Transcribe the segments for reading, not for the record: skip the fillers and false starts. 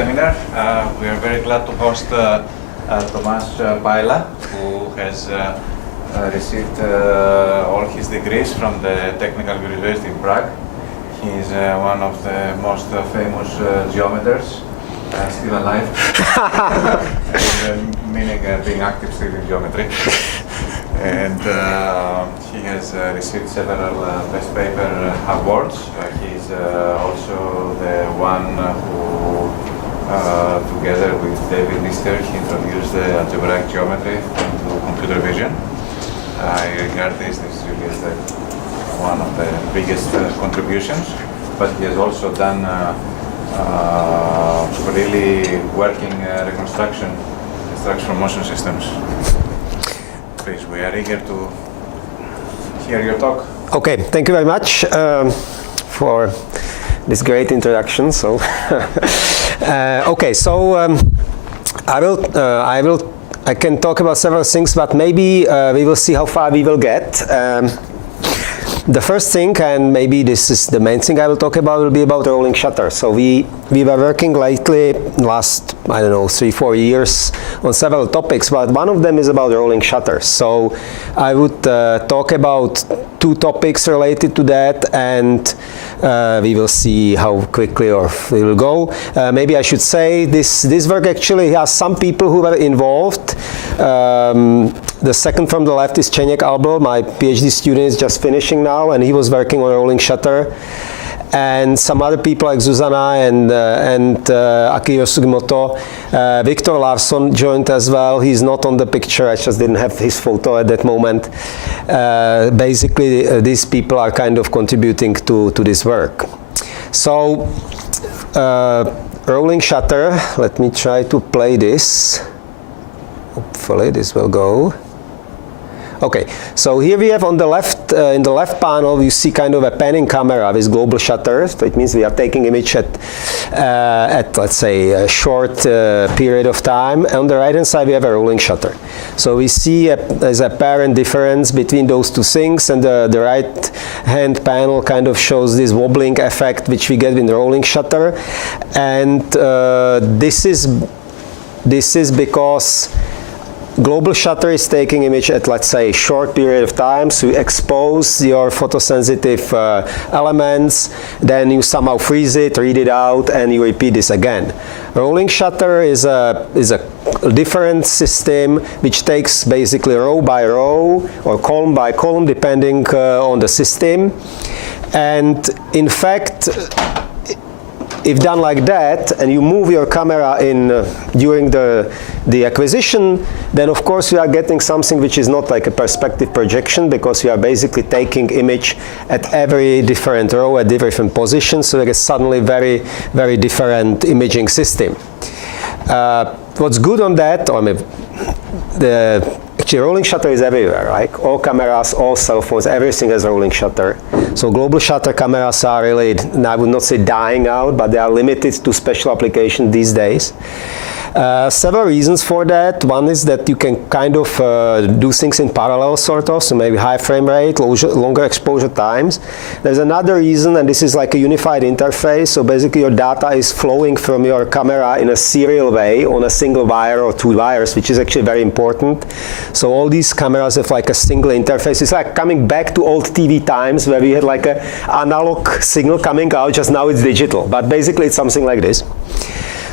Seminar. We are very glad to host Tomas Pajdla, who has received all his degrees from the Technical University in Prague. He is one of the most famous geometers still alive, meaning being active still in geometry. And he has received several best paper awards. He's also the one who, together with David Lister, he introduced the algebraic geometry into computer vision. I regard this really as one of the biggest contributions, but he has also done really working reconstruction, structural motion systems. Please, we are eager to hear your talk. Okay, thank you very much for this great introduction. So, okay, so I can talk about several things, but maybe we will see how far we will get. The first thing, and maybe this is the main thing I will talk about, will be about rolling shutter. So we were working lately, last, I don't know, 3-4 years on several topics, but one of them is about rolling shutters. So I would talk about 2 topics related to that, and we will see how quickly or we will go. Maybe I should say this work actually has some people who were involved. The second from the left is Czech Albel, my PhD student is just finishing now, and he was working on rolling shutter. And some other people like Zuzana and Akio Sugimoto. Victor Larsson joined as well. He's not on the picture, I just didn't have his photo at that moment. Basically, these people are kind of contributing to this work. So, rolling shutter, let me try to play this. Hopefully this will go. Okay, so here we have on the left, in the left panel, you see kind of a panning camera with global shutter. So it means we are taking image at let's say, a short period of time. On the right-hand side, we have a rolling shutter. So we see there's a apparent difference between those 2 things, and the right-hand panel kind of shows this wobbling effect, which we get in the rolling shutter. And this is because global shutter is taking image at, let's say, a short period of time, so you expose your photosensitive elements, then you somehow freeze it, read it out, and you repeat this again. Rolling shutter is a different system which takes basically row by row or column by column, depending on the system. And in fact, if done like that, and you move your camera in during the acquisition, then of course we are getting something which is not like a perspective projection, because we are basically taking image at every different row at different positions, so there is suddenly very, very different imaging system. What's good on that, I mean, actually rolling shutter is everywhere, right? All cameras, all cell phones, everything has rolling shutter. So global shutter cameras are really, I would not say dying out, but they are limited to special application these days. Several reasons for that. One is that you can kind of do things in parallel, sort of, so maybe high frame rate, longer exposure times. There's another reason, and this is like a unified interface, so basically your data is flowing from your camera in a serial way on a single wire or 2 wires, which is actually very important. So all these cameras have like a single interface. It's like coming back to old TV times where we had like an analog signal coming out, just now it's digital, but basically it's something like this.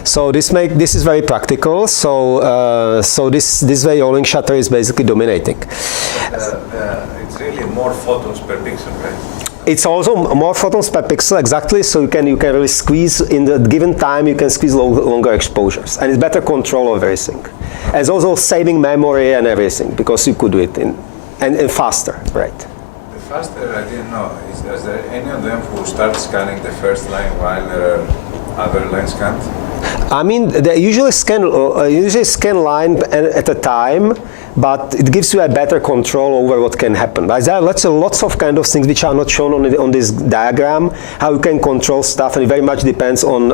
So this is very practical. So this way rolling shutter is basically dominating. It's really more photons per pixel, right? It's also more photons per pixel, exactly. So you can really squeeze in the given time. You can squeeze longer exposures, and it's better control of everything. And it's also saving memory and everything, because you could do it and faster, right? The faster, I didn't know. Is there any of them who start scanning the first line while there are other lines scanned? I mean, they usually scan line at a time, but it gives you a better control over what can happen. But there are lots of kind of things which are not shown on this diagram, how you can control stuff, and it very much depends on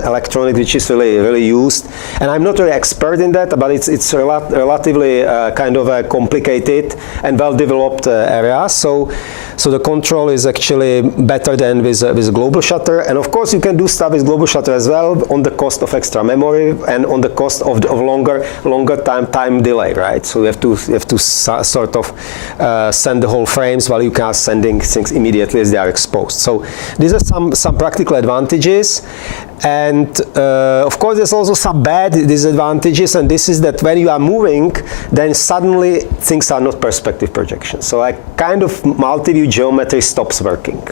electronics, which is really used. And I'm not really expert in that, but it's relatively kind of a complicated and well-developed area. So So the control is actually better than with a global shutter. And of course, you can do stuff with global shutter as well on the cost of extra memory and on the cost of longer time delay, right? So you have to sort of send the whole frames while you can sending things immediately as they are exposed. So these are some practical advantages. And of course, there's also some bad disadvantages, and this is that when you are moving, then suddenly things are not perspective projections. So a kind of multi-view geometry stops working.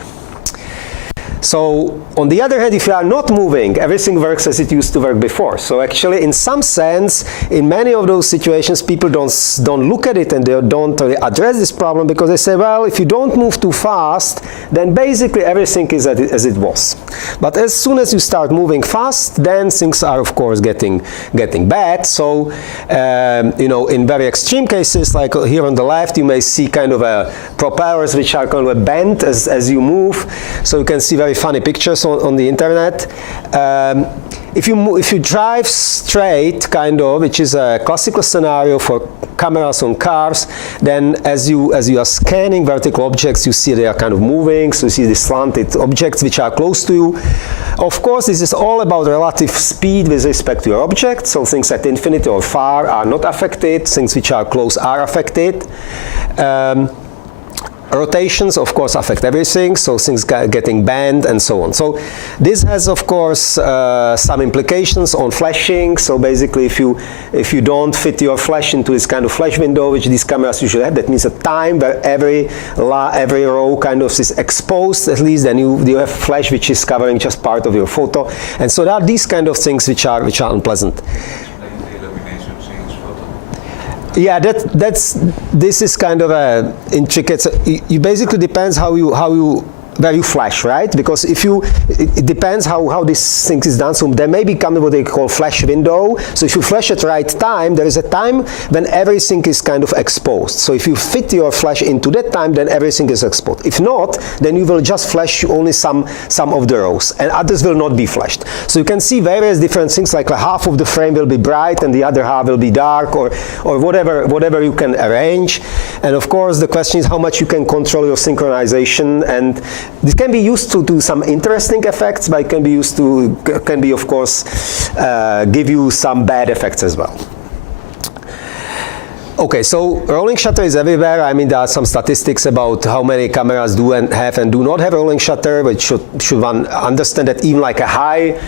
So on the other hand, if you are not moving, everything works as it used to work before. So actually, in some sense, in many of those situations, people don't look at it and they don't really address this problem because they say, well, if you don't move too fast, then basically everything is as it was. But as soon as you start moving fast, then things are of course getting bad. So you know, in very extreme cases, like here on the left, you may see kind of propellers which are kind of bent as you move. So you can see very funny pictures on the internet. If you drive straight, kind of, which is a classical scenario for cameras on cars, then as you are scanning vertical objects, you see they are kind of moving. So you see the slanted objects which are close to you. Of course, this is all about relative speed with respect to your object. So things at infinity or far are not affected. Things which are close are affected. Rotations, of course, affect everything, so things getting bent and so on. So this has, of course, some implications on flashing. So basically, if you don't fit your flash into this kind of flash window, which these cameras usually have, that means a time where every row kind of is exposed, at least, then you have flash which is covering just part of your photo. And so there are these kind of things which are unpleasant. Yeah, this is kind of a intricate. You basically depends where you flash, right? Because it depends how this thing is done. So there may become what they call flash window. So if you flash at right time, there is a time when everything is kind of exposed. So if you fit your flash into that time, then everything is exposed. If not, then you will just flash only some of the rows, and others will not be flashed. So you can see various different things, like half of the frame will be bright and the other half will be dark, or whatever you can arrange. And of course, the question is how much you can control your synchronization. And this can be used to do some interesting effects, but it can be of course give you some bad effects as well. Okay, so rolling shutter is everywhere. I mean, there are some statistics about how many cameras do not have rolling shutter, but should one understand that even like a high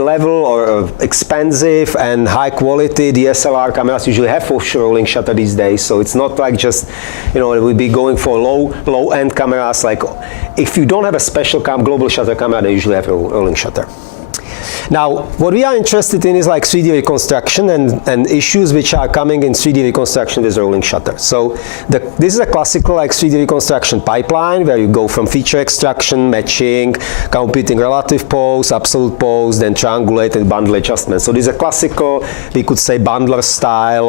level or expensive and high quality DSLR cameras usually have for sure rolling shutter these days. So it's not like just, you know, it would be going for low end cameras. Like if you don't have a special global shutter camera, they usually have a rolling shutter. Now, what we are interested in is like 3D reconstruction and issues which are coming in 3D reconstruction with rolling shutter. So this is a classical like 3D reconstruction pipeline where you go from feature extraction, matching, computing relative pose, absolute pose, then triangulate and bundle adjustment. So this is a classical, we could say bundler style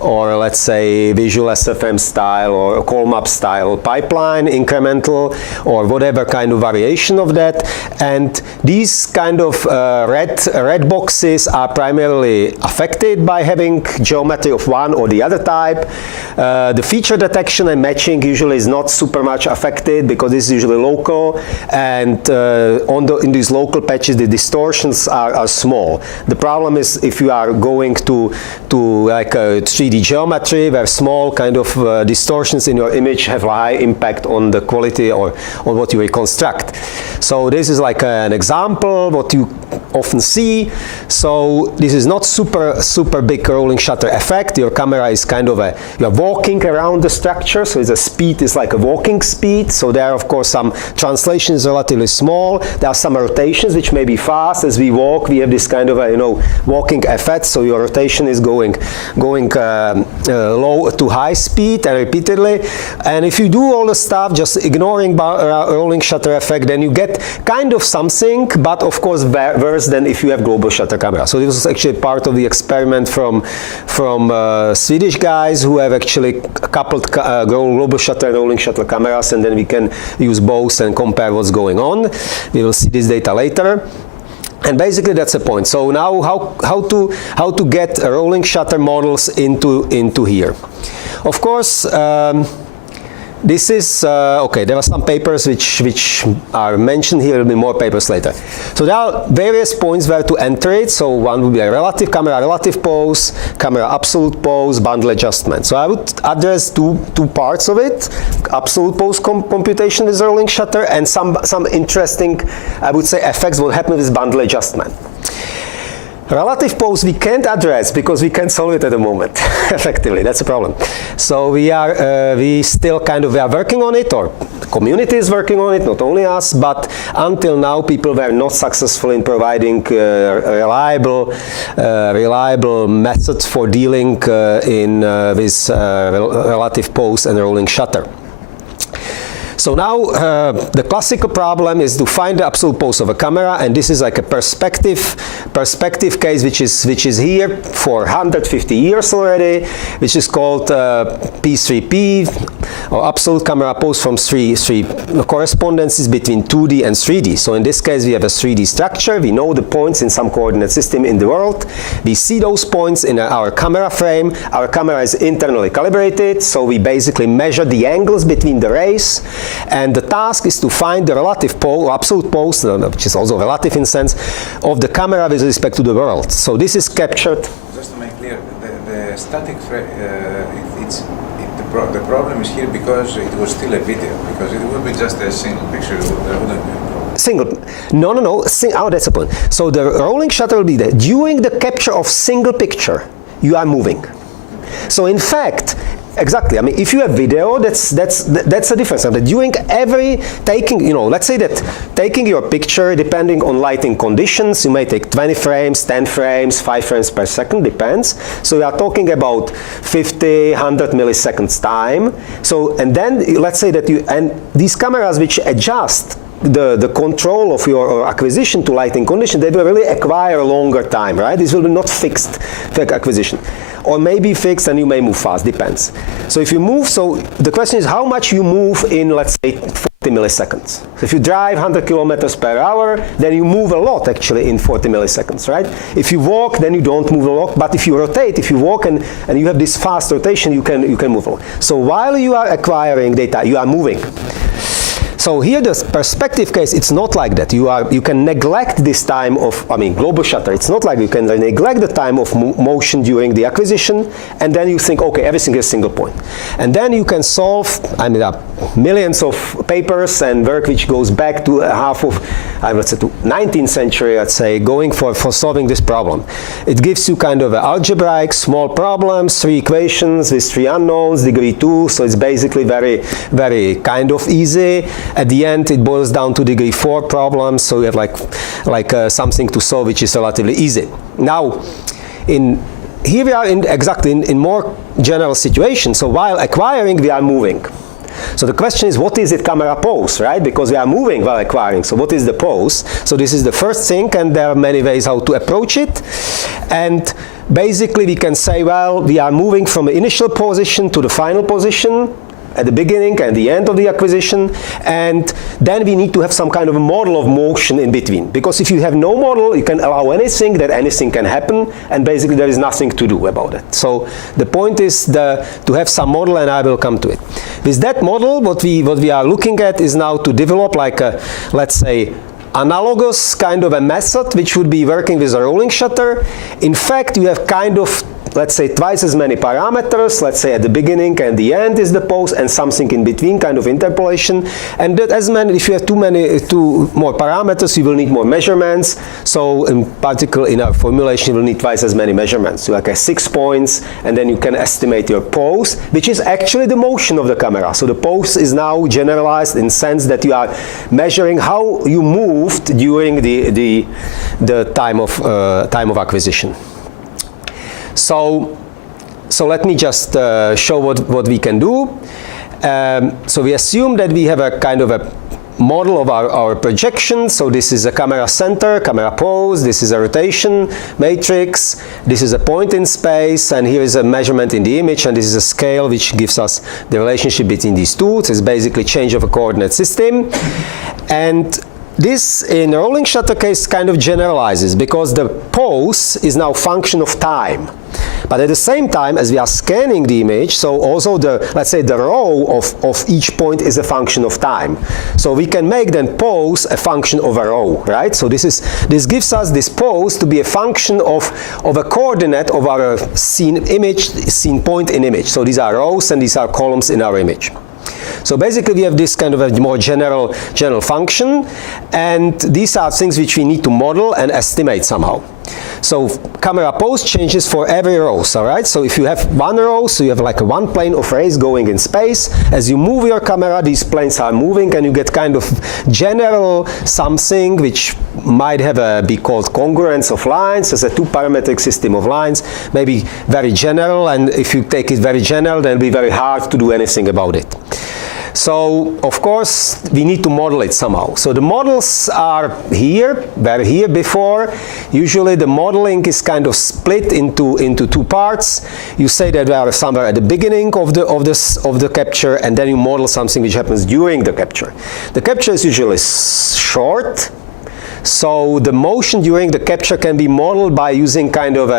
or let's say visual SFM style or Colmap style pipeline, incremental or whatever kind of variation of that. And these kind of red boxes are primarily affected by having geometry of one or the other type. The feature detection and matching usually is not super much affected because this is usually local, and in these local patches the distortions are small. The problem is if you are going to like a 3D geometry where small kind of distortions in your image have high impact on the quality or on what you reconstruct. So this is like an example what you often see. So this is not super big rolling shutter effect. Your camera is kind of you're walking around the structure, so the speed is like a walking speed. So there are of course some translation is relatively small. There are some rotations which may be fast. As we walk, we have this kind of walking effect. So your rotation is going low to high speed and repeatedly. And if you do all the stuff just ignoring rolling shutter effect, then you get kind of something, but of course worse than if you have global shutter camera. So this was actually part of the experiment from Swedish guys who have actually coupled global shutter and rolling shutter cameras, and then we can use both and compare what's going on. We will see this data later. And basically that's the point. So now how to get rolling shutter models into here. Of course, this is, okay, there are some papers which are mentioned here, there will be more papers later. So there are various points where to enter it. So one would be a relative camera, relative pose, camera absolute pose, bundle adjustment. So I would address two parts of it, absolute pose computation with rolling shutter, and some interesting, I would say, effects will happen with bundle adjustment. Relative pose we can't address because we can't solve it at the moment. Effectively, that's a problem. So we are still kind of, we are working on it, or the community is working on it, not only us, but until now people were not successful in providing reliable methods for dealing with relative pose and rolling shutter. So now the classical problem is to find the absolute pose of a camera, and this is like a perspective case which is here for 150 years already, which is called P3P, or absolute camera pose from three correspondences between 2D and 3D. So in this case we have a 3D structure, we know the points in some coordinate system in the world, we see those points in our camera frame, our camera is internally calibrated, so we basically measure the angles between the rays. And the task is to find the relative pose, absolute pose, which is also relative in sense, of the camera with respect to the world. So this is captured. Just to make clear, the static frame, the problem is here because it was still a video. Because it would be just a single picture, there wouldn't be a problem. Single. No. Oh, that's the point. So the rolling shutter will be there. During the capture of single picture, you are moving. So in fact, exactly. I mean, if you have video, that's a difference. During every taking, let's say that taking your picture, depending on lighting conditions, you may take 20 frames, 10 frames, 5 frames per second, depends. So we are talking about 50, 100 milliseconds time. So, and then let's say that and these cameras which adjust the control of your acquisition to lighting condition, they will really acquire a longer time, right? This will be not fixed acquisition. Or maybe fixed and you may move fast, depends. So if you move, so the question is how much you move in, let's say, 40 milliseconds. So if you drive 100 kilometers per hour, then you move a lot actually in 40 milliseconds, right? If you walk, then you don't move a lot, but if you rotate, if you walk and you have this fast rotation, you can move a lot. So while you are acquiring data, you are moving. So here the perspective case, it's not like that. You can neglect this time of, global shutter. It's not like you can neglect the time of motion during the acquisition, and then you think, okay, everything is single point. And then you can solve, there are millions of papers and work which goes back to half of, let's say, to 19th century, let's say, going for solving this problem. It gives you kind of an algebraic small problems, 3 equations with 3 unknowns, degree 2, so it's basically very, very kind of easy. At the end, it boils down to degree 4 problems, so you have like something to solve which is relatively easy. Now, here we are in more general situation. So while acquiring, we are moving. So the question is, what is it camera pose, right? Because we are moving while acquiring, so what is the pose? So this is the first thing, and there are many ways how to approach it. And basically we can say, well, we are moving from the initial position to the final position, at the beginning and the end of the acquisition, and then we need to have some kind of a model of motion in between. Because if you have no model, you can allow anything, that anything can happen, and basically there is nothing to do about it. So the point is to have some model, and I will come to it. With that model, what we are looking at is now to develop like a, let's say, analogous kind of a method which would be working with a rolling shutter. In fact, you have kind of, let's say, twice as many parameters. Let's say at the beginning and the end is the pose, and something in between, kind of interpolation. And that if you have two more parameters, you will need more measurements. So in particular, in our formulation, you will need twice as many measurements. So like 6 points, and then you can estimate your pose, which is actually the motion of the camera. So the pose is now generalized in the sense that you are measuring how you moved during the time of acquisition. So let me just show what we can do. So we assume that we have a kind of a model of our projection. So this is a camera center, camera pose, this is a rotation matrix, this is a point in space, and here is a measurement in the image, and this is a scale which gives us the relationship between these two. So it's basically change of a coordinate system. And this, in a rolling shutter case, kind of generalizes, because the pose is now function of time. But at the same time, as we are scanning the image, so also let's say the row of each point is a function of time. So we can make then pose a function of a row, right? So this gives us this pose to be a function of a coordinate of our scene point in image. So these are rows and these are columns in our image. So basically we have this kind of a more general function, and these are things which we need to model and estimate somehow. So camera pose changes for every row, all right? So if you have one row, so you have like one plane of rays going in space. As you move your camera, these planes are moving, and you get kind of general something which might be called congruence of lines as a two-parametric system of lines, maybe very general, and if you take it very general, then it'll be very hard to do anything about it. So, of course, we need to model it somehow. So the models are here, were here before. Usually the modeling is kind of split into two parts. You say that we are somewhere at the beginning of the capture, and then you model something which happens during the capture. The capture is usually short. So the motion during the capture can be modeled by using kind of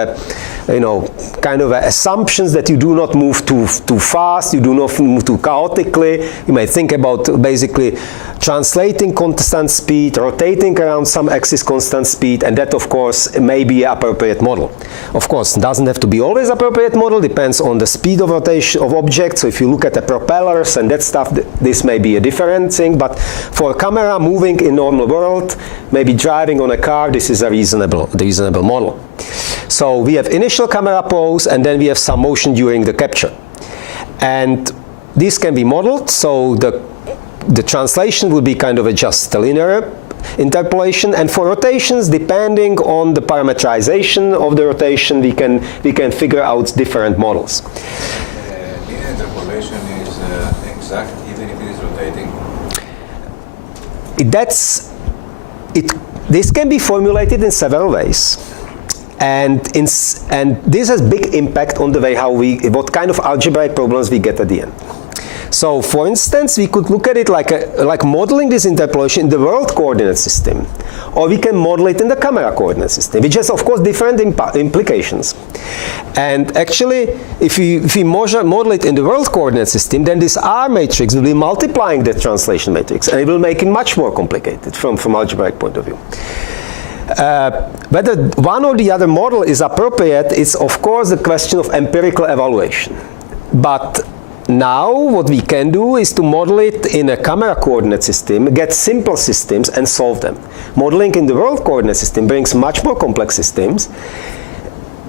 assumptions that you do not move too fast, you do not move too chaotically. You may think about basically translating constant speed, rotating around some axis constant speed, and that of course may be an appropriate model. Of course, it doesn't have to be always appropriate model, depends on the speed of rotation of objects. So if you look at the propellers and that stuff, this may be a different thing, but for a camera moving in normal world, maybe driving on a car, this is a reasonable model. So we have initial camera pose, and then we have some motion during the capture. And this can be modeled, so the translation would be kind of just a linear interpolation, and for rotations, depending on the parametrization of the rotation, we can figure out different models. Linear interpolation is exact even if it is rotating? This can be formulated in several ways. And this has big impact on the way what kind of algebraic problems we get at the end. So, for instance, we could look at it like modeling this interpolation in the world coordinate system, or we can model it in the camera coordinate system, which has, of course, different implications. And actually, if we model it in the world coordinate system, then this R matrix will be multiplying the translation matrix, and it will make it much more complicated from algebraic point of view. Whether one or the other model is appropriate is, of course, the question of empirical evaluation. But now what we can do is to model it in a camera coordinate system, get simple systems and solve them. Modeling in the world coordinate system brings much more complex systems,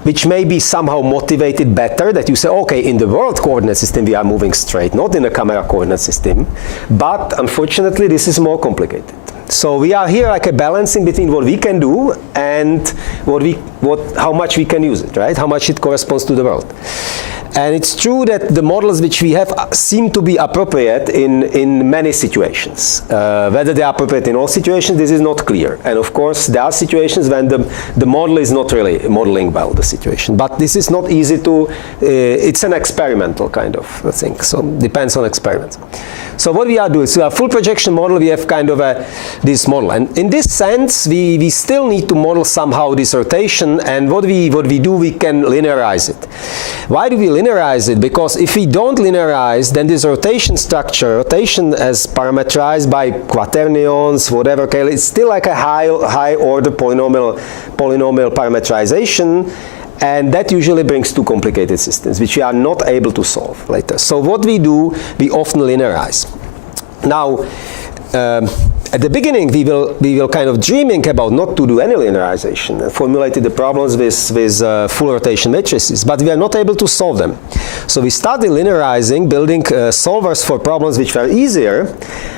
which may be somehow motivated better, that you say, okay, in the world coordinate system we are moving straight, not in a camera coordinate system. But unfortunately, this is more complicated. So we are here like a balancing between what we can do and how much we can use it, right? How much it corresponds to the world. And it's true that the models which we have seem to be appropriate in many situations. Whether they are appropriate in all situations, this is not clear. And of course, there are situations when the model is not really modeling well the situation. But this is not easy to, it's an experimental kind of thing. So it depends on experiments. So what we are doing, so our full projection model, we have kind of this model. And in this sense, we still need to model somehow this rotation. And what we do, we can linearize it. Why do we linearize it? Because if we don't linearize, then this rotation structure, rotation as parameterized by quaternions, whatever, okay, it's still like a high order polynomial parameterization. And that usually brings two complicated systems, which we are not able to solve later. So what we do, we often linearize. Now, at the beginning, we will kind of dreaming about not to do any linearization and formulated the problems with full rotation matrices, but we are not able to solve them. So we started linearizing, building solvers for problems which were easier.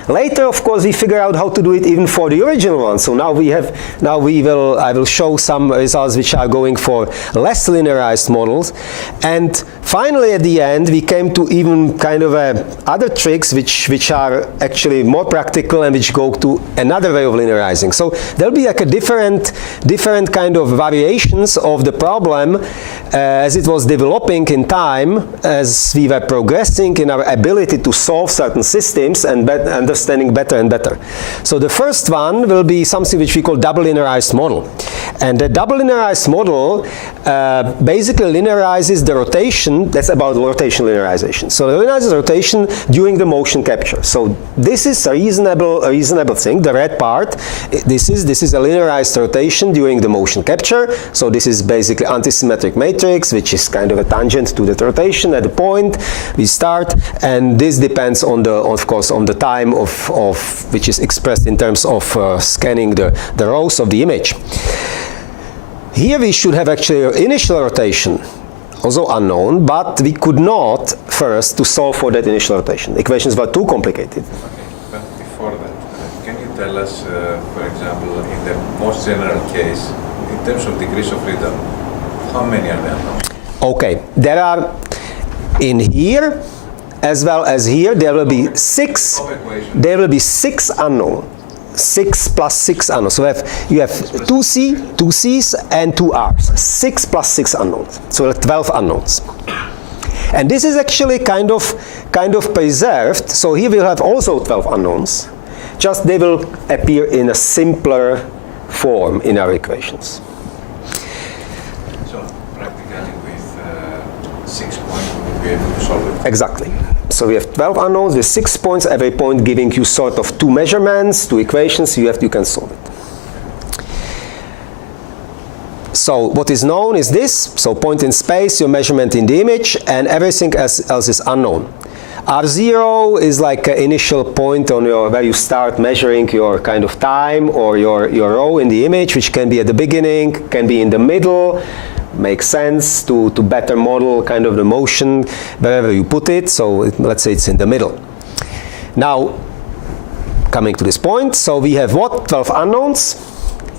Later, of course, we figure out how to do it even for the original one. So now I will show some results which are going for less linearized models. And finally, at the end, we came to even kind of other tricks which are actually more practical and which go to to another way of linearizing. So there'll be like a different kind of variations of the problem as it was developing in time, as we were progressing in our ability to solve certain systems and understanding better and better. So the first one will be something which we call double linearized model. And the double linearized model basically linearizes the rotation. That's about rotation linearization. So it linearizes rotation during the motion capture. So this is a reasonable thing. The red part, this is a linearized rotation during the motion capture. So this is basically antisymmetric matrix, which is kind of a tangent to the rotation at the point we start, and this depends on the, of course, on the time of which is expressed in terms of scanning the rows of the image. Here we should have actually initial rotation, also unknown, but we could not first to solve for that initial rotation. The equations were too complicated. Okay, but before that, can you tell us, for example, in the most general case, in terms of degrees of freedom, how many are there? Okay, there are in here as well as here. There will be six. There will be six unknown. 6 plus 6 unknowns. So you have 2C, 2Cs, and 2Rs. 6 plus 6 unknowns. So 12 unknowns. And this is actually kind of preserved. So here we'll have also 12 unknowns. Just they will appear in a simpler form in our equations. So practically with 6 points we will be able to solve it. Exactly. So we have 12 unknowns with 6 points, every point giving you sort of 2 measurements, 2 equations, you can solve it. So what is known is this, so point in space, your measurement in the image, and everything else is unknown. R0 is like an initial point on where you start measuring your kind of time or your row in the image, which can be at the beginning, can be in the middle. Makes sense to better model kind of the motion wherever you put it. So let's say it's in the middle. Now, coming to this point, so we have what? 12 unknowns,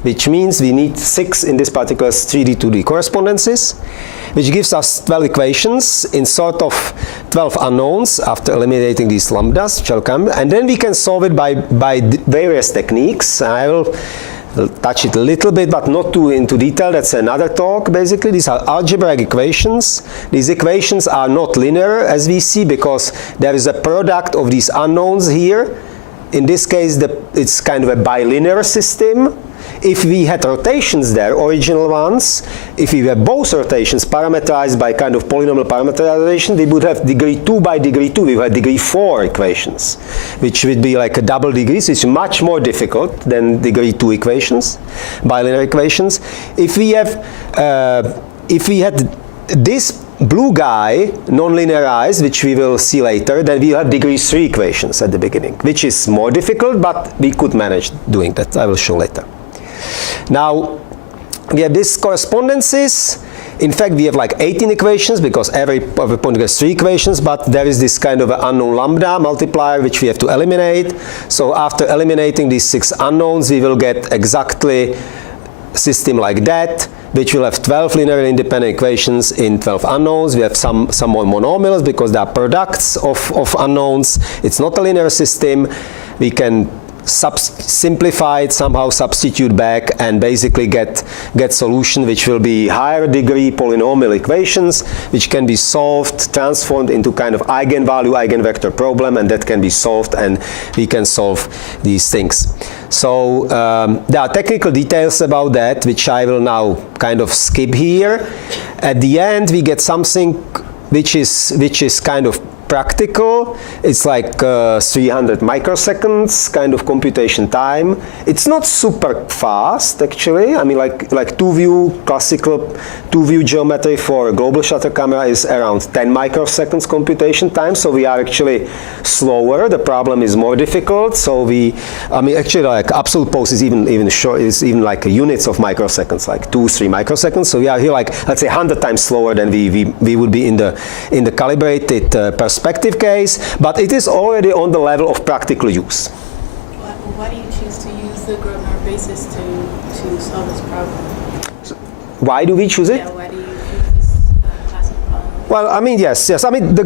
which means we need 6 in this particular 3D 2D correspondences, which gives us 12 equations in sort of 12 unknowns after eliminating these lambdas, which will come, and then we can solve it by various techniques. I will touch it a little bit, but not too into detail. That's another talk, basically. These are algebraic equations. These equations are not linear, as we see, because there is a product of these unknowns here. In this case, it's kind of a bilinear system. If we had rotations there, original ones, if we have both rotations parameterized by kind of polynomial parameterization, we would have degree 2 by degree 2. We would have degree 4 equations, which would be like a double degrees. It's much more difficult than degree 2 equations, bilinear equations. If we had this blue guy, non-linearized, which we will see later, then we have degree 3 equations at the beginning, which is more difficult, but we could manage doing that. I will show later. Now, we have these correspondences. In fact, we have like 18 equations because every point gets 3 equations, but there is this kind of an unknown lambda multiplier which we have to eliminate. So after eliminating these 6 unknowns, we will get exactly a system like that, which will have 12 linearly independent equations in 12 unknowns. We have some more monomials because they are products of unknowns. It's not a linear system. We can simplify it, somehow substitute back, and basically get solution which will be higher degree polynomial equations, which can be solved, transformed into kind of eigenvalue, eigenvector problem, and that can be solved, and we can solve these things. So there are technical details about that, which I will now kind of skip here. At the end, we get something which is kind of practical. It's like 300 microseconds kind of computation time. It's not super fast, actually. I mean, like classical two-view geometry for a global shutter camera is around 10 microseconds computation time. So we are actually slower. The problem is more difficult. So actually, like absolute pose is even short. Is even like units of microseconds, like 2-3 microseconds. So we are here like, let's say 100 times slower than we would be in the calibrated perspective case, but it is already on the level of practical use. Why do you choose to use the Graebner Basis to solve this problem? Why do we choose it? Yeah, why do you choose this class of problems? Well, I mean, yes. I mean, the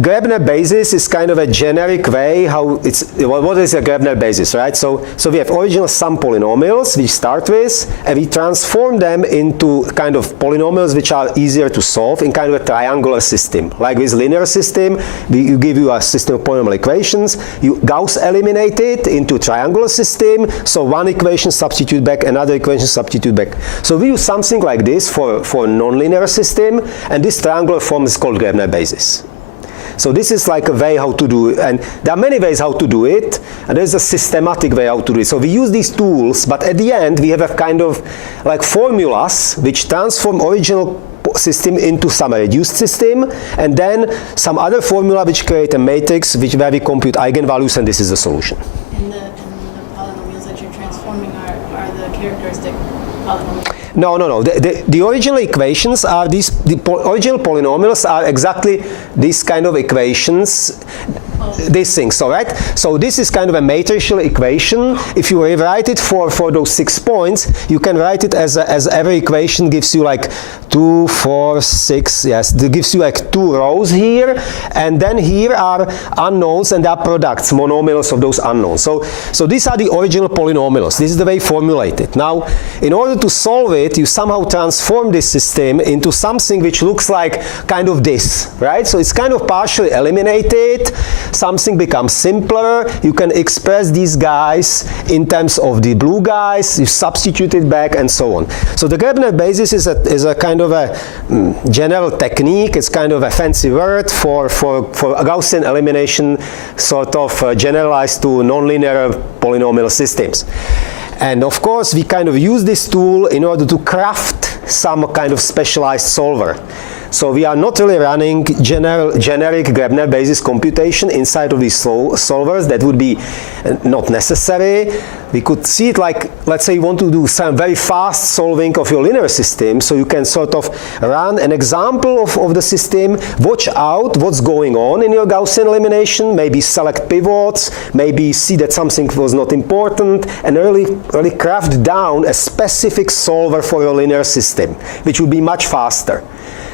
Graebner basis is kind of a generic way how it's, well, what is a Graebner basis, right? So we have original sum polynomials we start with, and we transform them into kind of polynomials which are easier to solve in kind of a triangular system. Like with linear system, we give you a system of polynomial equations, you Gauss eliminate it into triangular system, so one equation substitute back, another equation substitute back. So we use something like this for nonlinear system, and this triangular form is called Graebner basis. So this is like a way how to do it, and there are many ways how to do it, and there's a systematic way how to do it. So we use these tools, but at the end we have a kind of like formulas which transform original system into some reduced system, and then some other formula which create a matrix where we compute eigenvalues, and this is the solution. And the polynomials that you're transforming are the characteristic polynomials? No. The original equations are these, original polynomials are exactly these kind of equations, these things, all right? So this is kind of a matricial equation. If you rewrite it for those 6 points, you can write it as every equation gives you like 2, 4, 6, yes, it gives you like 2 rows here, and then here are unknowns and there are products, monomials of those unknowns. So these are the original polynomials. This is the way formulated. Now, in order to solve it, you somehow transform this system into something which looks like kind of this, right? So it's kind of partially eliminated, something becomes simpler, you can express these guys in terms of the blue guys, you substitute it back, and so on. So the Graebner basis is a kind of a general technique, it's kind of a fancy word for Gaussian elimination, sort of generalized to nonlinear polynomial systems. And of course, we kind of use this tool in order to craft some kind of specialized solver. So we are not really running generic Graebner basis computation inside of these solvers. That would be not necessary. We could see it like, let's say you want to do some very fast solving of your linear system, so you can sort of run an example of the system, watch out what's going on in your Gaussian elimination, maybe select pivots, maybe see that something was not important, and really craft down a specific solver for your linear system, which would be much faster.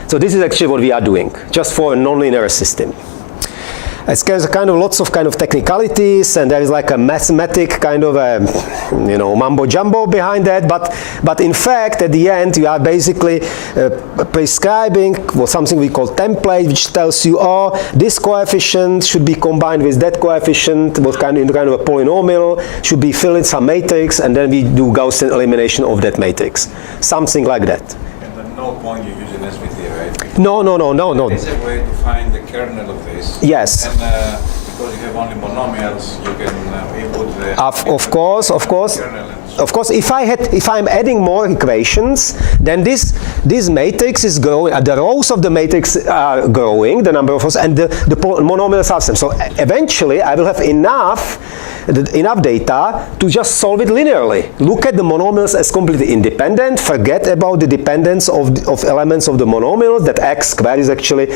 So this is actually what we are doing, just for a nonlinear system. There's kind of lots of kind of technicalities, and there is like a mathematic kind of a, mumbo jumbo behind that. But in fact, at the end, you are basically prescribing something we call template, which tells you, oh, this coefficient should be combined with that coefficient, what kind of a polynomial should be filled in some matrix, and then we do Gaussian elimination of that matrix, something like that. And at no point you use an SVD, right? No. There's a way to find the kernel of this. Yes. And because you have only monomials, you can input the of course. kernel. Of course, if I'm adding more equations, then this matrix is growing. The rows of the matrix are growing, the number of rows, and the monomials are the same. So eventually, I will have enough data to just solve it linearly. Look at the monomials as completely independent. Forget about the dependence of elements of the monomials, that x squared is actually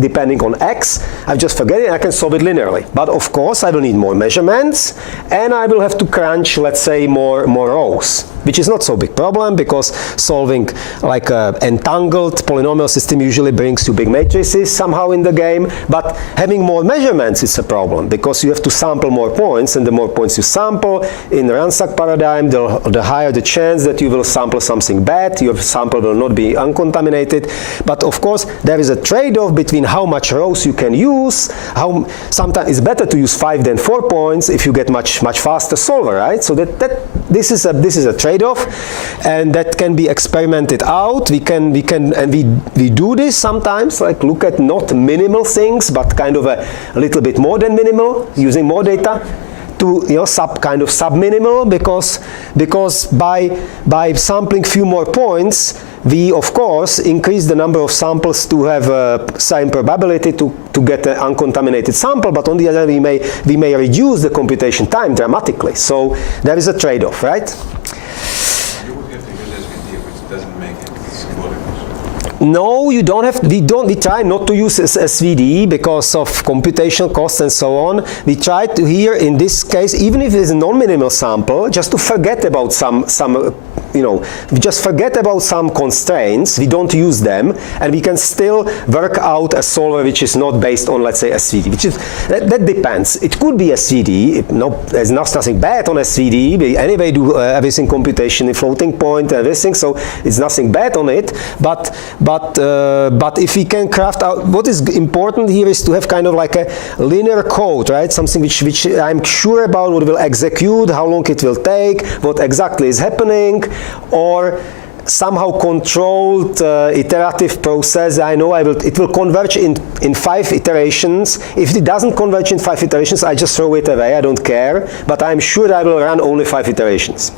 depending on x. I just forget it and I can solve it linearly. But of course, I will need more measurements, and I will have to crunch, let's say, more rows, which is not so big problem, because solving like an entangled polynomial system usually brings you big matrices somehow in the game. But having more measurements is a problem, because you have to sample more points, and the more points you sample in the Ransack paradigm, the higher the chance that you will sample something bad. Your sample will not be uncontaminated. But of course, there is a trade-off between how much rows you can use. Sometimes it's better to use 5 than 4 points if you get much faster solver, right? So this is a trade-off, and that can be experimented out. We do this sometimes, like look at not minimal things, but kind of a little bit more than minimal, using more data to sub-minimal, because by sampling few more points, we of course increase the number of samples to have a same probability to get an uncontaminated sample, but on the other hand, we may reduce the computation time dramatically. So there is a trade-off, right? You would have to use SVD, which doesn't make it symbolic. No, you don't have. We try not to use SVD because of computational costs and so on. We try to here in this case, even if it's a non-minimal sample, just to forget about some we just forget about some constraints, we don't use them, and we can still work out a solver which is not based on, let's say, SVD, which is, that depends. It could be SVD, there's nothing bad on SVD, we anyway do everything computation in floating point and everything, so it's nothing bad on it, but if we can craft out, what is important here is to have kind of like a linear code, right? Something which I'm sure about what will execute, how long it will take, what exactly is happening, or somehow controlled iterative process. I know it will converge in 5 iterations. If it doesn't converge in 5 iterations, I just throw it away, I don't care, but I'm sure I will run only 5 iterations.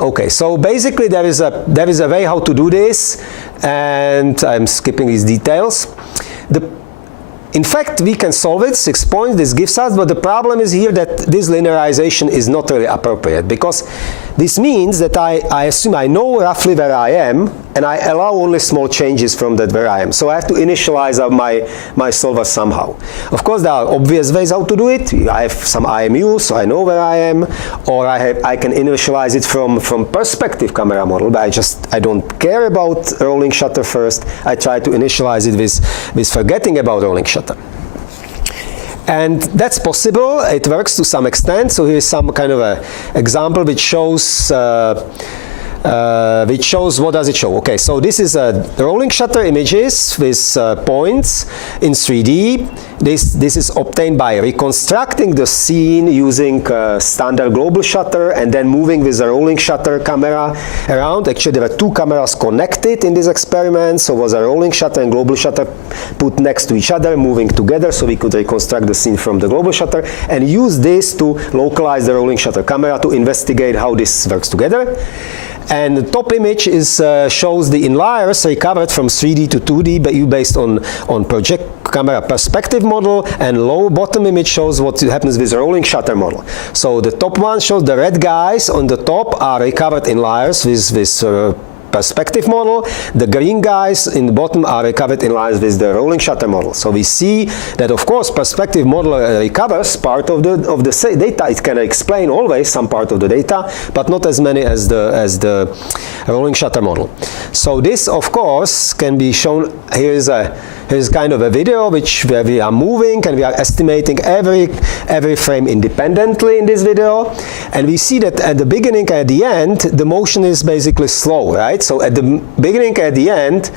Okay, so basically there is a way how to do this, and I'm skipping these details. In fact, we can solve it, 6 points this gives us, but the problem is here that this linearization is not really appropriate, because this means that I assume I know roughly where I am, and I allow only small changes from that where I am. So I have to initialize my solver somehow. Of course, there are obvious ways how to do it. I have some IMU, so I know where I am, or I can initialize it from perspective camera model, but I don't care about rolling shutter first. I try to initialize it with forgetting about rolling shutter. And that's possible, it works to some extent. So here's some kind of a example which shows what does it show. Okay, so this is a rolling shutter images with points in 3D. This is obtained by reconstructing the scene using standard global shutter and then moving with a rolling shutter camera around. Actually, there were 2 cameras connected in this experiment, so was a rolling shutter and global shutter put next to each other, moving together, so we could reconstruct the scene from the global shutter and use this to localize the rolling shutter camera to investigate how this works together. And the top image shows the inliers recovered from 3D to 2D based on project camera perspective model, and bottom image shows what happens with the rolling shutter model. So the top one shows the red guys on the top are recovered inliers with perspective model. The green guys in the bottom are recovered in lines with the rolling shutter model. So we see that, of course, perspective model recovers part of the data. It can explain always some part of the data, but not as many as the rolling shutter model. So this, of course, can be shown. Here's kind of a video where we are moving and we are estimating every frame independently in this video, and we see that at the beginning and at the end the motion is basically slow, right? So at the beginning and at the end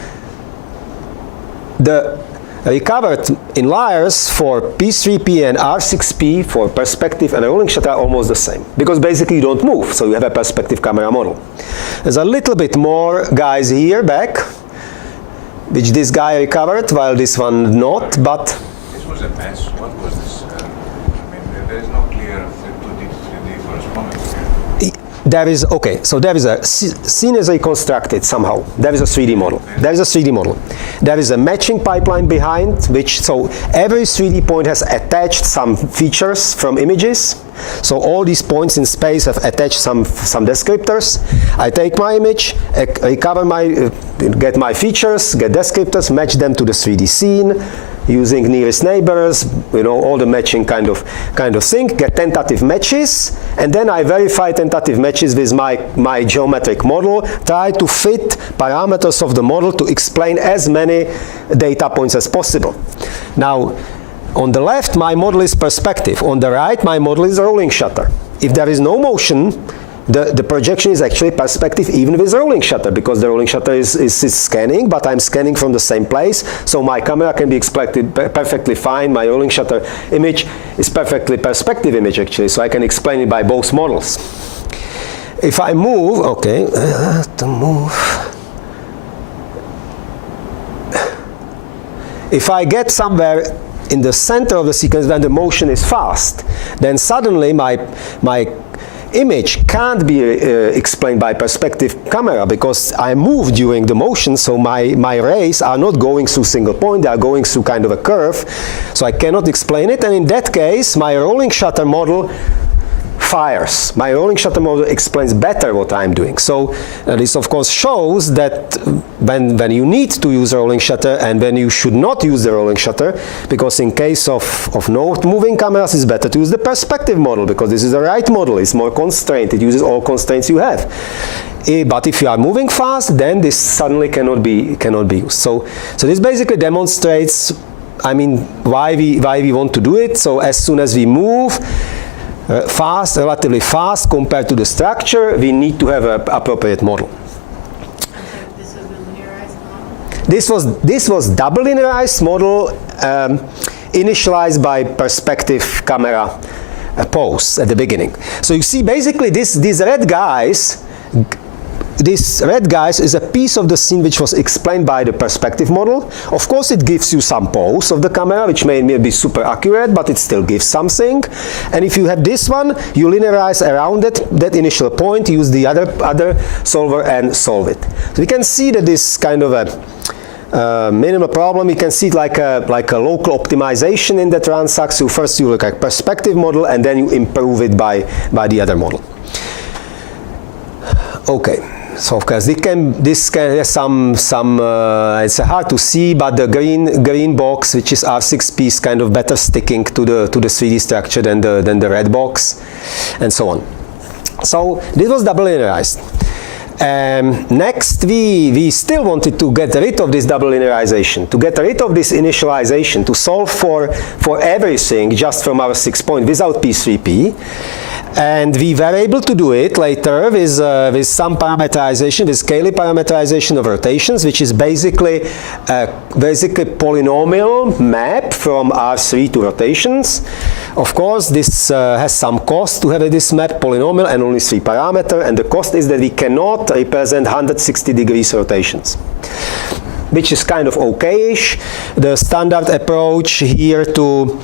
the recovered inliers for P3P and R6P for perspective and rolling shutter are almost the same, because basically you don't move, so you have a perspective camera model. There's a little bit more guys here back, which this guy recovered, while this one not, but... This was a mess. What was this? I mean, there is no clear 2D to 3D correspondence here. There is, okay, so there is a scene is reconstructed somehow. There is a 3D model. There is a 3D model. There is a matching pipeline behind, so every 3D point has attached some features from images. So all these points in space have attached some descriptors. I take my image, recover get my features, get descriptors, match them to the 3D scene, using nearest neighbors, all the matching kind of thing, get tentative matches, and then I verify tentative matches with my geometric model, try to fit parameters of the model to explain as many data points as possible. Now, on the left, my model is perspective. On the right, my model is rolling shutter. If there is no motion, the projection is actually perspective even with rolling shutter, because the rolling shutter is scanning, but I'm scanning from the same place, so my camera can be expected perfectly fine. My rolling shutter image is perfectly perspective image actually, so I can explain it by both models. If I move, okay, to move. If I get somewhere in the center of the sequence when the motion is fast, then suddenly my image can't be explained by perspective camera, because I move during the motion, so my rays are not going through single point, they are going through kind of a curve, so I cannot explain it, and in that case my rolling shutter model fires. My rolling shutter model explains better what I'm doing. So this of course shows that when you need to use a rolling shutter and when you should not use the rolling shutter, because in case of no moving cameras, it's better to use the perspective model, because this is the right model. It's more constrained. It uses all constraints you have. But if you are moving fast, then this suddenly cannot be used. So this basically demonstrates, I mean, why we want to do it. So as soon as we move fast, relatively fast compared to the structure, we need to have an appropriate model. This was the linearized model? This was double linearized model initialized by perspective camera pose at the beginning. So you see basically these red guys. This red guys is a piece of the scene which was explained by the perspective model. Of course it gives you some pose of the camera, which may not be super accurate, but it still gives something. And if you have this one, you linearize around that initial point, use the other solver and solve it. So we can see that this kind of a minimal problem, you can see it like a local optimization in the transacts. So first you look at perspective model and then you improve it by the other model. Okay. So of course this can have some it's hard to see, but the green box, which is R6P, is kind of better sticking to the 3D structure than the red box, and so on. So this was double linearized. Next, we still wanted to get rid of this double linearization, to get rid of this initialization, to solve for everything just from our 6 point without P3P. And we were able to do it later with some parameterization, with scalar parameterization of rotations, which is basically polynomial map from R3 to rotations. Of course, this has some cost to have this map polynomial and only 3 parameters, and the cost is that we cannot represent 160 degrees rotations, which is kind of okay-ish. The standard approach here to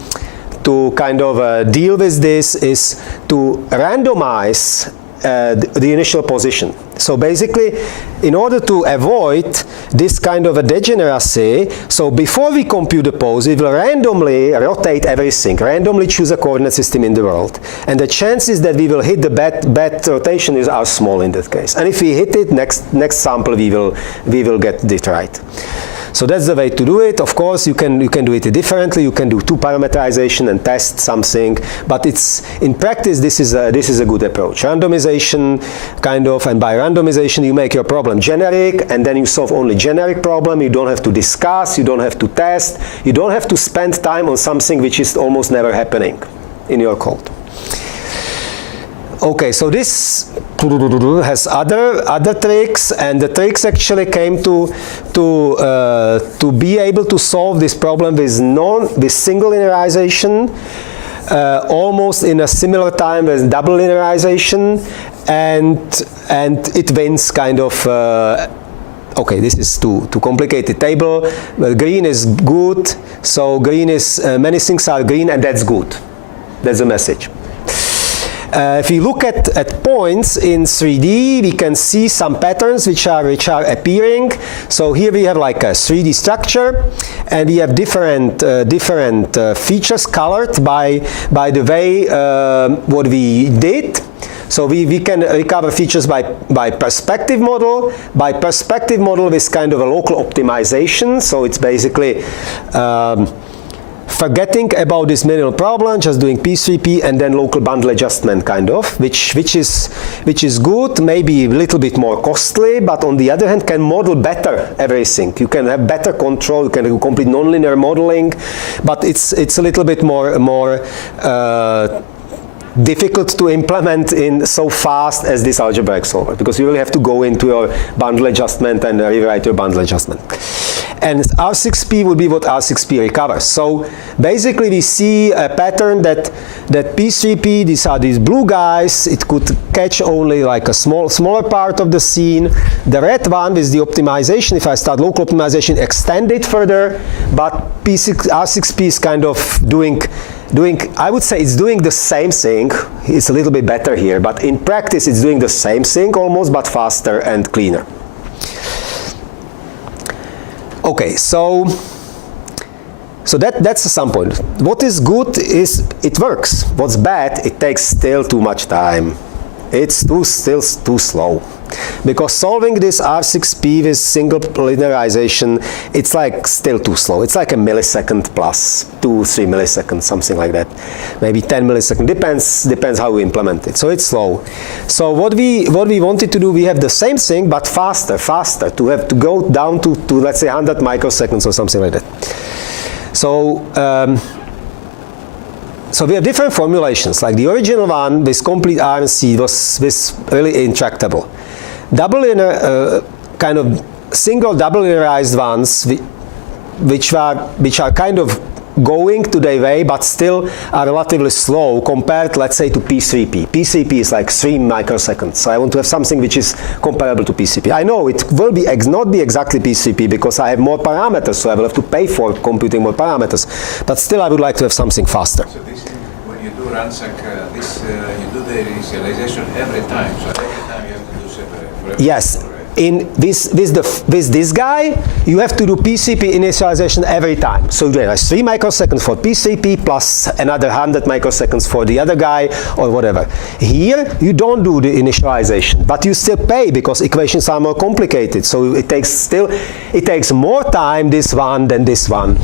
kind of deal with this is to randomize the initial position. So basically, in order to avoid this kind of a degeneracy, so before we compute the pose, we will randomly rotate everything, randomly choose a coordinate system in the world. And the chances that we will hit the bad rotation are small in that case. And if we hit it, next sample we will get it right. So that's the way to do it. Of course, you can do it differently. You can do 2 parameterization and test something, but it's in practice this is a good approach. Randomization, kind of, and by randomization you make your problem generic, and then you solve only generic problem. You don't have to discuss. You don't have to test. You don't have to spend time on something which is almost never happening in your code. Okay, so this has other tricks, and the tricks actually came to be able to solve this problem with single linearization, almost in a similar time as double linearization, and it wins kind of. Okay, this is too complicated table. Green is good, so green is many things are green, and that's good. That's the message. If you look at points in 3D, we can see some patterns which are appearing. So here we have like a 3D structure, and we have different features colored by the way what we did. So we can recover features by perspective model with kind of a local optimization. So it's basically forgetting about this minimal problem, just doing P3P and then local bundle adjustment kind of, which is good, maybe a little bit more costly, but on the other hand can model better everything. You can have better control, you can do complete nonlinear modeling, but it's a little bit more difficult to implement in so fast as this algebraic solver, because you really have to go into your bundle adjustment and rewrite your bundle adjustment. And R6P would be what R6P recovers. So basically we see a pattern that P3P, these are these blue guys, it could catch only like a smaller part of the scene. The red one with the optimization, if I start local optimization, extend it further, but R6P is kind of doing, I would say it's doing the same thing. It's a little bit better here, but in practice it's doing the same thing almost, but faster and cleaner. So that's the sum point. What is good is it works. What's bad, it takes still too much time. It's still too slow. Because solving this R6P with single linearization, it's like still too slow. It's like a millisecond plus 2-3 milliseconds, something like that. Maybe 10 milliseconds, depends how we implement it. So it's slow. So what we wanted to do, we have the same thing, but faster, to have to go down to let's say 100 microseconds or something like that. So, so we have different formulations, like the original one with complete RNC was really intractable. Double linear, kind of single double linearized ones, which are kind of going to their way, but still are relatively slow compared, let's say, to P3P. P3P is like 3 microseconds. So I want to have something which is comparable to P3P. I know it will be not be exactly P3P because I have more parameters, so I will have to pay for computing more parameters. But still, I would like to have something faster. So this, when you do ransack, you do the initialization every time. So every time you have to do separate. Yes. With this guy, you have to do PCP initialization every time. So there are 3 microseconds for PCP plus another 100 microseconds for the other guy or whatever. Here, you don't do the initialization, but you still pay because equations are more complicated. So it takes more time this one than this one.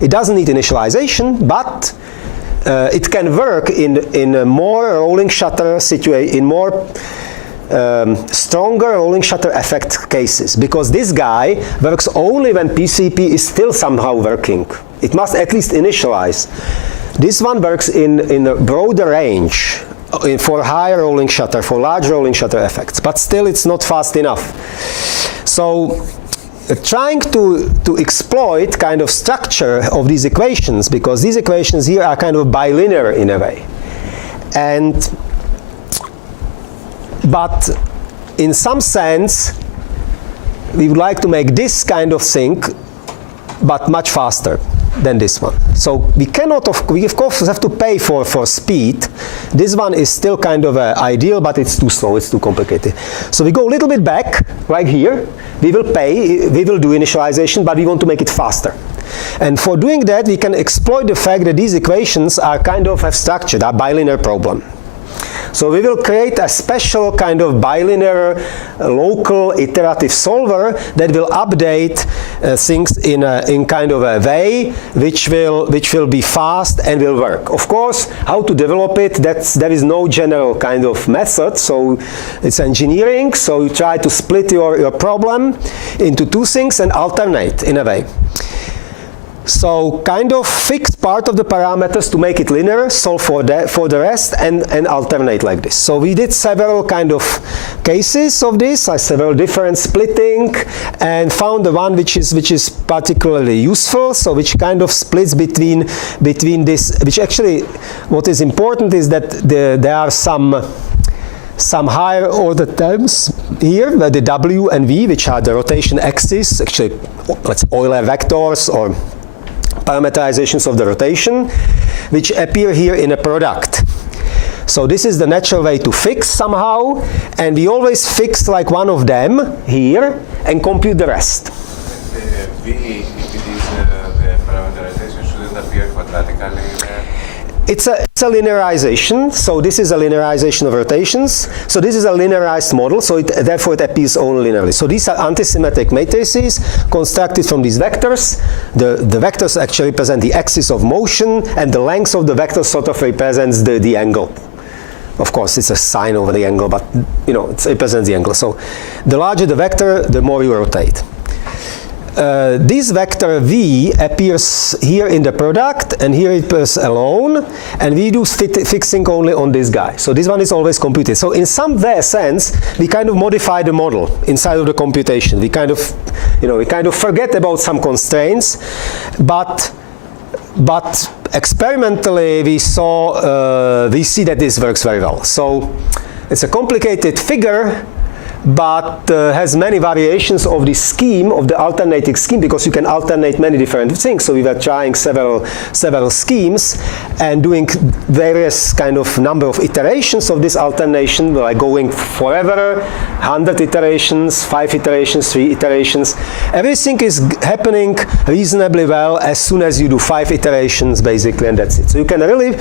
It doesn't need initialization, but it can work in a more rolling shutter situation, in more stronger rolling shutter effect cases, because this guy works only when PCP is still somehow working. It must at least initialize. This one works in a broader range for higher rolling shutter, for large rolling shutter effects, but still it's not fast enough. So trying to exploit kind of structure of these equations, because these equations here are kind of bilinear in a way. But in some sense, we would like to make this kind of thing, but much faster than this one. So we of course have to pay for speed. This one is still kind of ideal, but it's too slow, it's too complicated. So we go a little bit back, right here. We will do initialization, but we want to make it faster. And for doing that, we can exploit the fact that these equations are kind of have structured, are bilinear problem. So we will create a special kind of bilinear local iterative solver that will update things in kind of a way which will be fast and will work. Of course, how to develop it, there is no general kind of method, so it's engineering. So you try to split your problem into 2 things and alternate in a way. So kind of fix part of the parameters to make it linear, solve for the rest, and alternate like this. So we did several kind of cases of this, several different splitting, and found the one which is particularly useful. So which kind of splits between this. Which actually, what is important is that there are some higher order terms here, the W and V, which are the rotation axis, actually, let's say Euler vectors or parameterizations of the rotation, which appear here in a product. So this is the natural way to fix somehow, and we always fix like one of them here and compute the rest. The V, if it is the parameterization, shouldn't appear quadratically there? It's a linearization, so this is a linearization of rotations. So this is a linearized model, so therefore it appears only linearly. So these are antisymmetric matrices constructed from these vectors. The vectors actually represent the axis of motion, and the length of the vector sort of represents the angle. Of course, it's a sign over the angle, but it represents the angle. So the larger the vector, the more you rotate. This vector V appears here in the product, and here it appears alone, and we do fixing only on this guy. So this one is always computed. So in some sense, we kind of modify the model inside of the computation. We kind of forget about some constraints, but experimentally we see that this works very well. So it's a complicated figure, but has many variations of the scheme, of the alternating scheme, because you can alternate many different things. So we were trying several schemes and doing various kind of number of iterations of this alternation, like going forever, 100 iterations, 5 iterations, 3 iterations. Everything is happening reasonably well as soon as you do 5 iterations, basically, and that's it. So you can really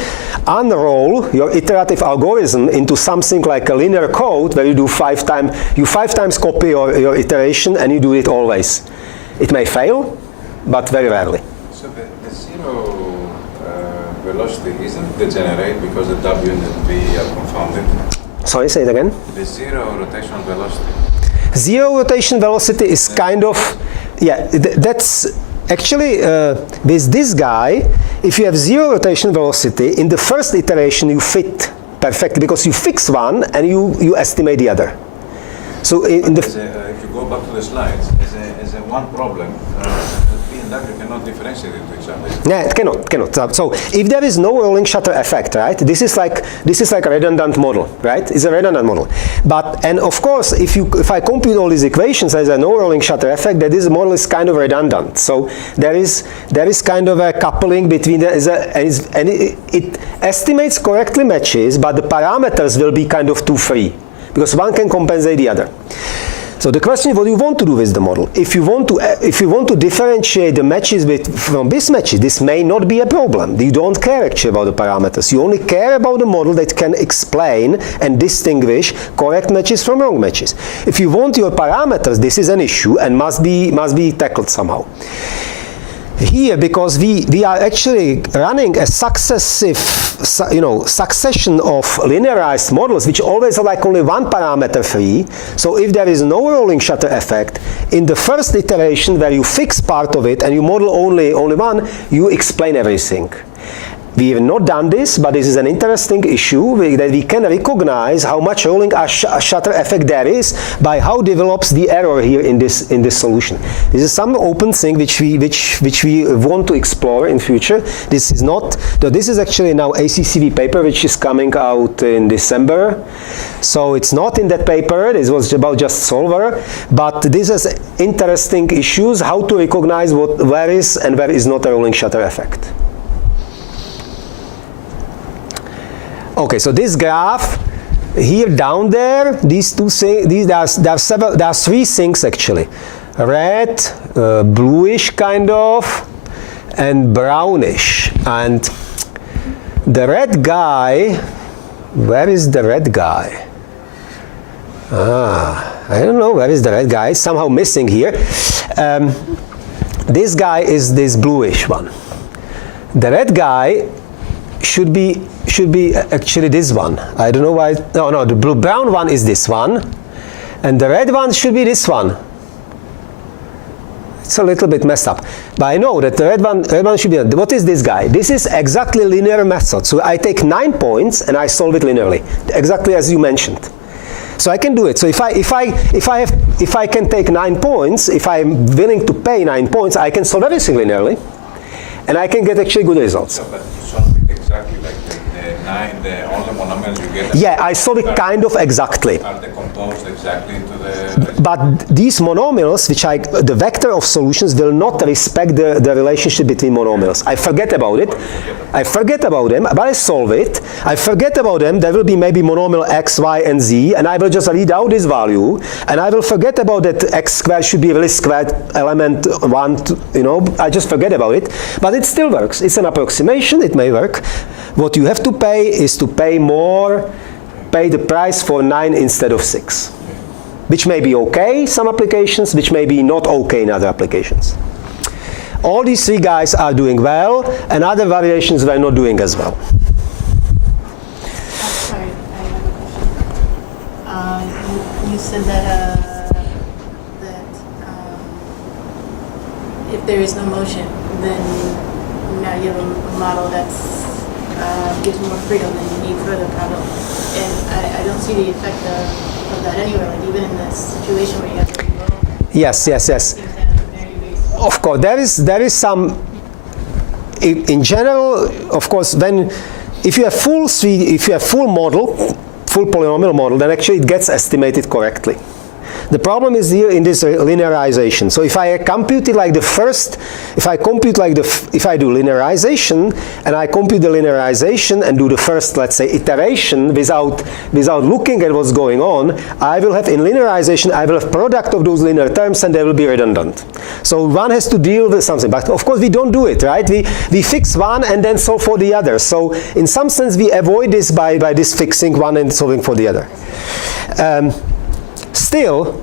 unroll your iterative algorithm into something like a linear code where you do 5 times copy your iteration and you do it always. It may fail, but very rarely. So the zero velocity isn't degenerate because the W and the V are confounded? Sorry, say it again. The zero rotational velocity. Zero rotation velocity is kind of, yeah, that's actually, with this guy, if you have zero rotation velocity, in the first iteration you fit perfectly because you fix one and you estimate the other. So if you go back to the slides, as a one problem, P and W cannot differentiate into each other. Yeah, it cannot. So if there is no rolling shutter effect, right? This is like a redundant model, right? It's a redundant model. And of course, if I compute all these equations as a no rolling shutter effect, that this model is kind of redundant. So there is kind of a coupling between and it estimates correctly matches, but the parameters will be kind of too free because one can compensate the other. So the question is, what do you want to do with the model? If you want to differentiate the matches from mismatches, this may not be a problem. You don't care actually about the parameters. You only care about the model that can explain and distinguish correct matches from wrong matches. If you want your parameters, this is an issue and must be tackled somehow. Here, because we are actually running a succession of linearized models, which always are like only one parameter free. So if there is no rolling shutter effect, in the first iteration where you fix part of it and you model only one, you explain everything. We have not done this, but this is an interesting issue that we can recognize how much rolling shutter effect there is by how develops the error here in this solution. This is some open thing which we want to explore in future. This is actually now ACCV paper which is coming out in December. So it's not in that paper. This was about just solver, but this is interesting issues how to recognize where is and where is not a rolling shutter effect. Okay, so this graph here down there, these two things, there are three things actually: red, bluish kind of, and brownish. And the red guy, where is the red guy? I don't know where is the red guy. It's somehow missing here. This guy is this bluish one. The red guy should be actually this one. I don't know why. No, the brown one is this one, and the red one should be this one. It's a little bit messed up, but I know that the red one should be. What is this guy? This is exactly linear method. So I take 9 points and I solve it linearly, exactly as you mentioned. So I can do it. So if I can take 9 points, if I'm willing to pay 9 points, I can solve everything linearly, and I can get actually good results. So, but you solve it exactly like all the monomials you get. Yeah, I solve it kind of exactly. Are they composed exactly into the? But these monomials, the vector of solutions will not respect the relationship between monomials. I forget about it. I forget about them, but I solve it. I forget about them. There will be maybe monomial x, y, and z, and I will just read out this value, and I will forget about that x squared should be really squared element 1. I just forget about it, but it still works. It's an approximation. It may work. What you have to pay is to pay the price for 9 instead of 6, which may be okay some applications, which may be not okay in other applications. All these three guys are doing well, and other variations were not doing as well. Sorry, I have a question. You said that if there is no motion, then now you have a model that's gives more freedom than you need further probably. And I don't see the effect of that anywhere, like even in this situation where you have to roll. Yes. Of course, there is some, in general, of course, if you have full model, full polynomial model, then actually it gets estimated correctly. The problem is here in this linearization. So if I compute it like the first, if I compute like if I do linearization and I compute the linearization and do the first, let's say, iteration without looking at what's going on, I will have in linearization, I will have product of those linear terms and they will be redundant. So one has to deal with something, but of course we don't do it, right? We fix one and then solve for the other. So in some sense we avoid this by this fixing one and solving for the other. Still,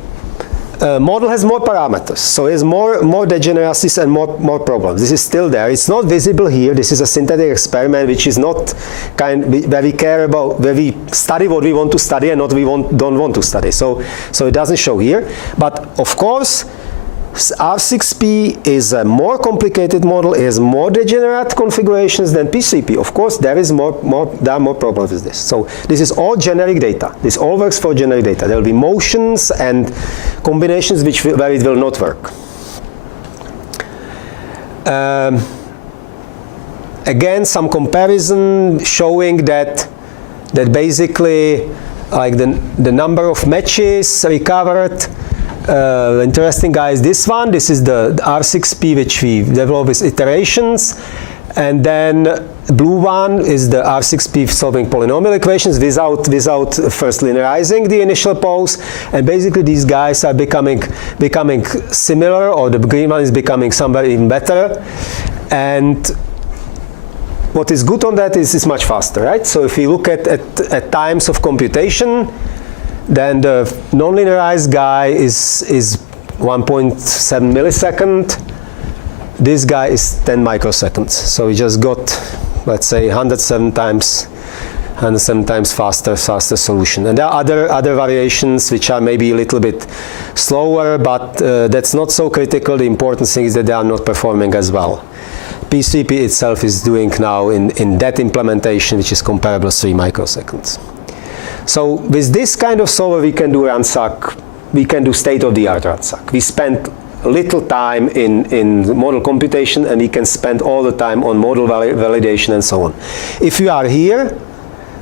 model has more parameters, so it has more degeneracies and more problems. This is still there. It's not visible here. This is a synthetic experiment, which is not where we care about, where we study what we want to study and not we don't want to study. So it doesn't show here. But of course, R6P is a more complicated model. It has more degenerate configurations than P3P. Of course, there are more problems with this. So this is all generic data. This all works for generic data. There will be motions and combinations where it will not work. Again, some comparison showing that basically, like the number of matches recovered. Interesting guy is this one. This is the R6P which we develop with iterations, and then blue one is the R6P solving polynomial equations without first linearizing the initial pose, and basically these guys are becoming similar, or the green one is becoming somewhere even better. And what is good on that is it's much faster, right? So if you look at times of computation, then the non-linearized guy is 1.7 millisecond. This guy is 10 microseconds. So we just got, let's say, 107 times faster solution. And there are other variations which are maybe a little bit slower, but that's not so critical. The important thing is that they are not performing as well. P3P itself is doing now in that implementation, which is comparable 3 microseconds. So with this kind of solver, we can do RANSAC, we can do state-of-the-art RANSAC. We spend little time in model computation, and we can spend all the time on model validation and so on. If you are here,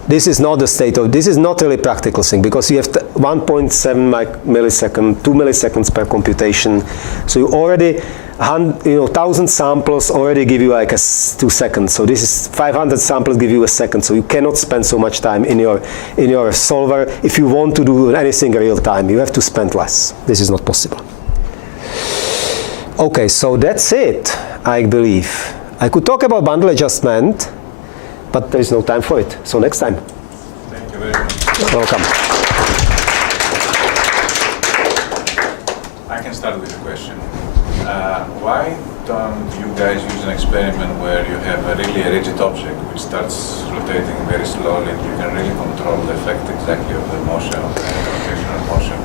this is not the this is not really practical thing, because you have 1.7 millisecond, 2 milliseconds per computation. So you already, 1,000 samples already give you like 2 seconds. So this is 500 samples give you a second. So you cannot spend so much time in your solver. If you want to do anything real time, you have to spend less. This is not possible. Okay, so that's it, I believe. I could talk about bundle adjustment, but there is no time for it. So next time. Thank you very much. Welcome. I can start with a question. Why don't you guys use an experiment where you have a really rigid object which starts rotating very slowly, and you can really control the effect exactly of the motion, of the rotational motion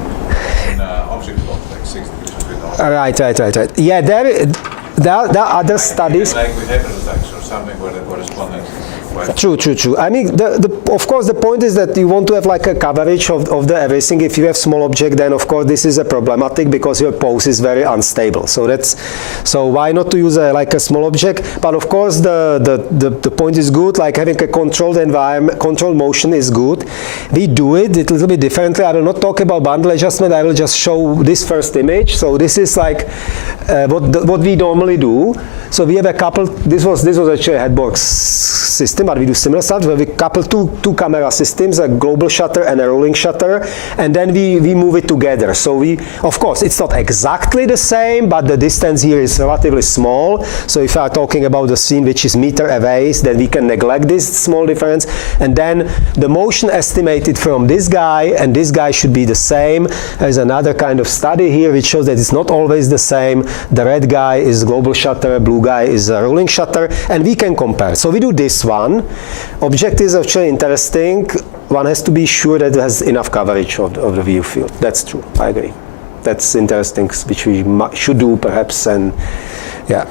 in an object of like 6 degrees of freedom? Right. Yeah, there are other studies. Like with heterozytes or something where the correspondence. True. I mean, of course, the point is that you want to have like a coverage of the everything. If you have small object, then of course this is a problematic because your pose is very unstable. So why not to use like a small object? But of course, the point is good. Like having a controlled environment, controlled motion is good. We do it a little bit differently. I will not talk about bundle adjustment. I will just show this first image. So this is like what we normally do. So we have a couple. This was actually a headbox system, but we do similar stuff where we couple two camera systems, a global shutter and a rolling shutter, and then we move it together. So of course, it's not exactly the same, but the distance here is relatively small. So if I are talking about the scene which is meter away, then we can neglect this small difference. And then the motion estimated from this guy and this guy should be the same. There's another kind of study here which shows that it's not always the same. The red guy is global shutter, blue guy is a rolling shutter, and we can compare. So we do this one. Object is actually interesting. One has to be sure that it has enough coverage of the view field. That's true, I agree. That's interesting, which we should do perhaps. And yeah,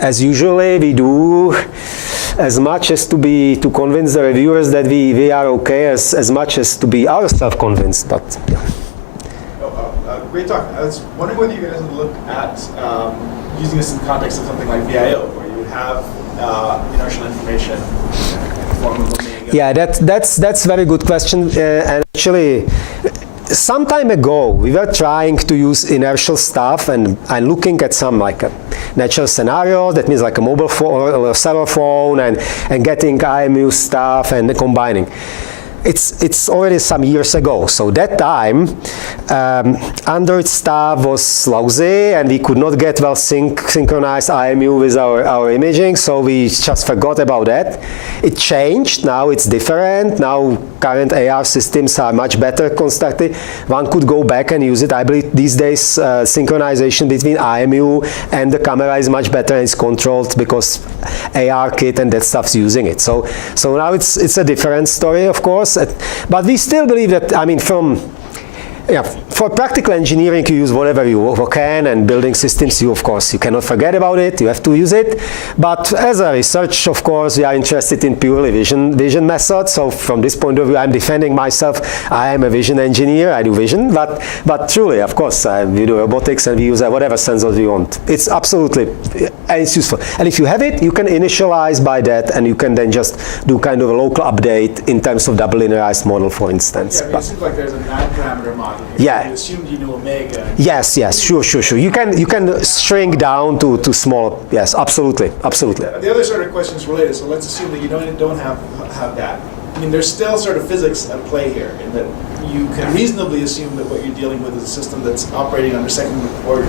as usually we do as much as to convince the reviewers that we are okay, as much as to be ourselves convinced. But yeah. Great talk. I was wondering whether you guys would look at using this in the context of something like VIO, where you would have inertial information in the form of omega. Yeah, that's very good question. And actually, some time ago, we were trying to use inertial stuff and looking at some like a natural scenario, that means like a mobile phone or a cell phone, and getting IMU stuff and combining. It's already some years ago, so that time Android stuff was lousy and we could not get well synchronized IMU with our imaging, so we just forgot about that. It changed, now it's different, now current AR systems are much better constructed. One could go back and use it. I believe these days synchronization between IMU and the camera is much better and it's controlled because AR kit and that stuff's using it. So now it's a different story, of course. But we still believe that, I mean, for practical engineering, you use whatever you can, and building systems, of course, you cannot forget about it, you have to use it. But as a research, of course, we are interested in purely vision methods. So from this point of view, I'm defending myself. I am a vision engineer, I do vision, but truly, of course, we do robotics and we use whatever sensors we want. It's absolutely, and it's useful. And if you have it, you can initialize by that, and you can then just do kind of a local update in terms of double linearized model, for instance. Yeah, I mean, it seems like there's a non-parameter model. Yeah. You assumed you knew omega. Yes, sure. You can shrink down to small. Yes, absolutely. The other sort of question is related. So let's assume that you don't have that. I mean, there's still sort of physics at play here, in that you can reasonably assume that what you're dealing with is a system that's operating under second order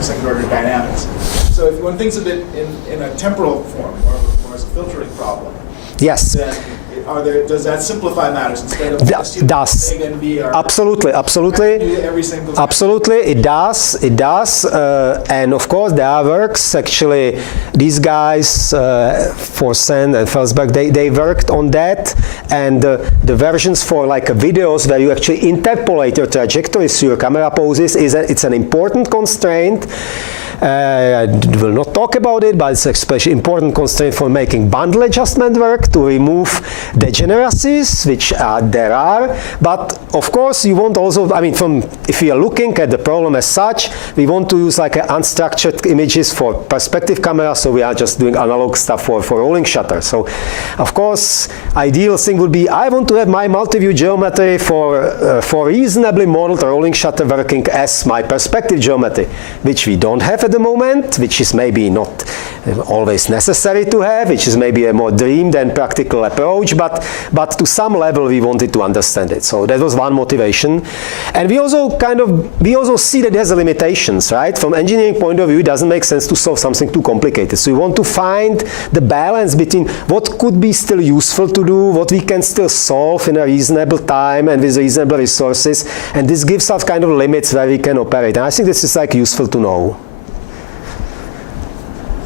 dynamics. So if one thinks of it in a temporal form or as a filtering problem, yes. then does that simplify matters instead of does. omega and v are Absolutely. every single time? Absolutely, it does. And of course, there are works, actually, these guys, Forsen and Felsberg, they worked on that, and the versions for like videos where you actually interpolate your trajectories through your camera poses, it's an important constraint. I will not talk about it, but it's especially important constraint for making bundle adjustment work to remove degeneracies, which there are. But of course, you want also, I mean, if we are looking at the problem as such, we want to use like unstructured images for perspective camera, so we are just doing analog stuff for rolling shutter. So, of course, ideal thing would be I want to have my multi-view geometry for reasonably modeled rolling shutter working as my perspective geometry, which we don't have at the moment, which is maybe not always necessary to have, which is maybe a more dream than practical approach, but to some level we wanted to understand it. So that was one motivation. And we also see that it has limitations, right? From engineering point of view, it doesn't make sense to solve something too complicated. So we want to find the balance between what could be still useful to do, what we can still solve in a reasonable time and with reasonable resources, and this gives us kind of limits where we can operate. And I think this is like useful to know.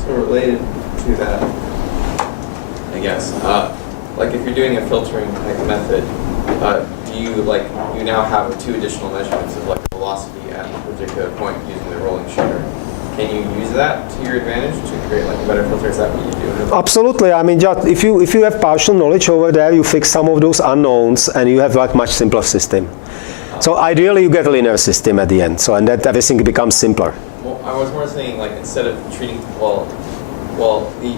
So related to that, I guess, like if you're doing a filtering like method, do you now have two additional measurements of like velocity at a particular point using the rolling shutter? Can you use that to your advantage to create like a better filter? Is that what you do? Absolutely. I mean, just if you have partial knowledge over there, you fix some of those unknowns, and you have like much simpler system. So ideally, you get a linear system at the end. So and that everything becomes simpler. Well, I was more saying like instead of treating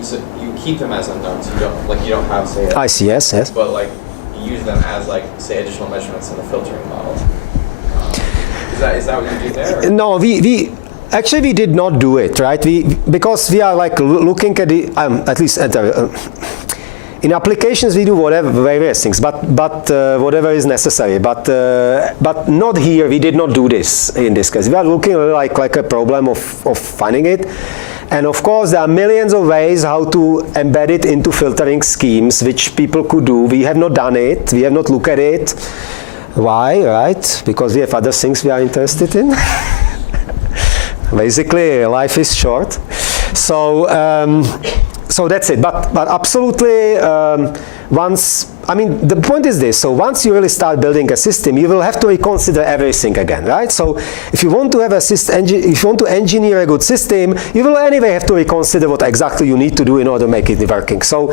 so you keep them as unknowns. You don't have say. I see. Yes. But like you use them as like say additional measurements in the filtering model. Is that what you do there? Or? No, we actually we did not do it, right? Because we are like looking at the at least at the. In applications, we do various things, but whatever is necessary. But not here. We did not do this in this case. We are looking like a problem of finding it, and of course there are millions of ways how to embed it into filtering schemes, which people could do. We have not done it. We have not looked at it. Why? Right? Because we have other things we are interested in. Basically, life is short. So that's it. But absolutely, I mean, the point is this. So once you really start building a system, you will have to reconsider everything again, right? So if you want to have if you want to engineer a good system, you will anyway have to reconsider what exactly you need to do in order to make it working. So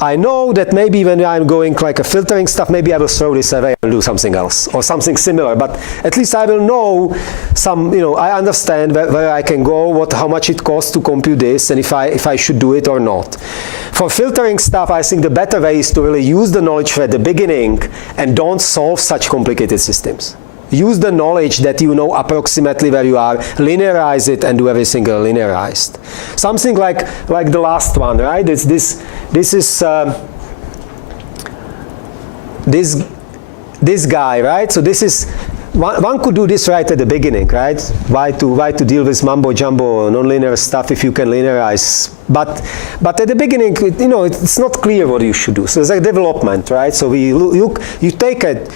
I know that maybe when I'm going like a filtering stuff, maybe I will throw this away and do something else or something similar. But at least I will know I understand where I can go, how much it costs to compute this, and if I should do it or not. For filtering stuff, I think the better way is to really use the knowledge at the beginning and don't solve such complicated systems. use the knowledge that you know approximately where you are, linearize it, and do everything linearized. Something like the last one, right? This is this guy, right? So this is one could do this right at the beginning, right? Why to deal with mumbo jumbo nonlinear stuff if you can linearize? But at the beginning, it's not clear what you should do. So it's like development, right? So you take a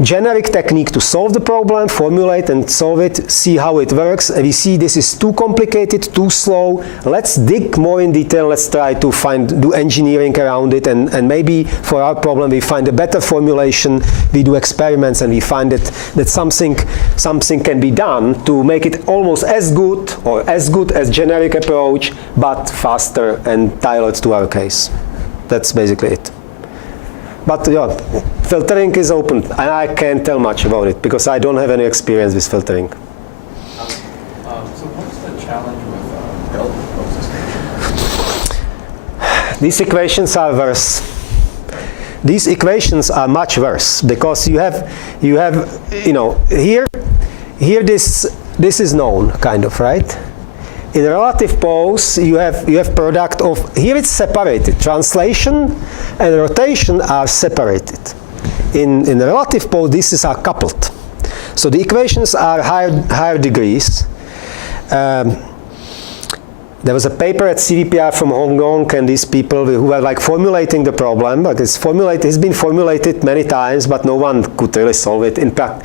generic technique to solve the problem, formulate and solve it, see how it works, and we see this is too complicated, too slow. Let's dig more in detail. Let's try to do engineering around it, and maybe for our problem we find a better formulation. We do experiments and we find that something can be done to make it almost as good as generic approach, but faster and tailored to our case. That's basically it. But yeah, filtering is open, and I can't tell much about it because I don't have any experience with filtering. So what's the challenge with build process? These equations are worse. These equations are much worse because you have here this is known, kind of, right? In relative pose, you have product of, here it's separated. Translation and rotation are separated. In relative pose, these are coupled. So the equations are higher degrees. There was a paper at CVPR from Hong Kong, and these people who were like formulating the problem, but it's been formulated many times, but no one could really solve it. In fact,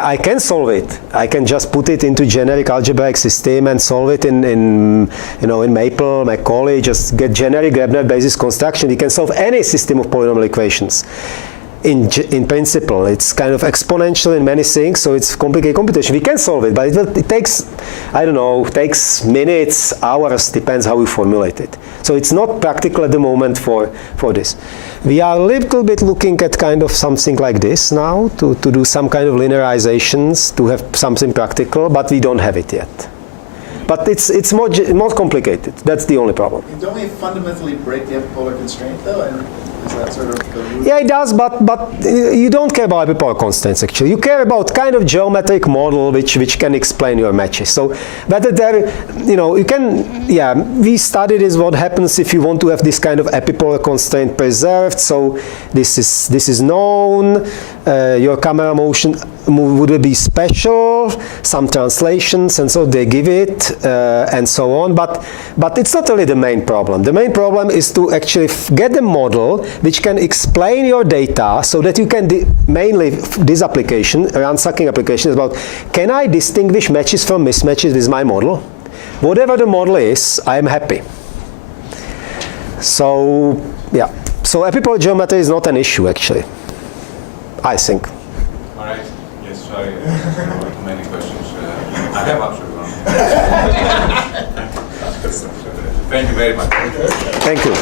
I can solve it. I can just put it into generic algebraic system and solve it in Maple, Macaulay, just get generic Graebner Basis construction. We can solve any system of polynomial equations. In principle, it's kind of exponential in many things, so it's complicated computation. We can solve it, but it takes, I don't know, takes minutes, hours, depends how we formulate it. So it's not practical at the moment for this. We are a little bit looking at kind of something like this now, to do some kind of linearizations, to have something practical, but we don't have it yet. But it's more complicated. That's the only problem. Don't we fundamentally break the epipolar constraint, though? And is that sort of the root? Yeah, it does, but you don't care about epipolar constraints, actually. You care about kind of geometric model which can explain your matches. So whether there, you can, yeah, we studied is what happens if you want to have this kind of epipolar constraint preserved. So this is known. Your camera motion would be special, some translations, and so they give it, and so on. But it's not really the main problem. The main problem is to actually get a model which can explain your data so that you can, mainly this application, ransagging application, is about, can I distinguish matches from mismatches with my model? Whatever the model is, I am happy. So, yeah. So epipolar geometry is not an issue, actually, I think. All right. Yes, sorry. Too many questions. I have absolutely one. Thank you very much. Thank you.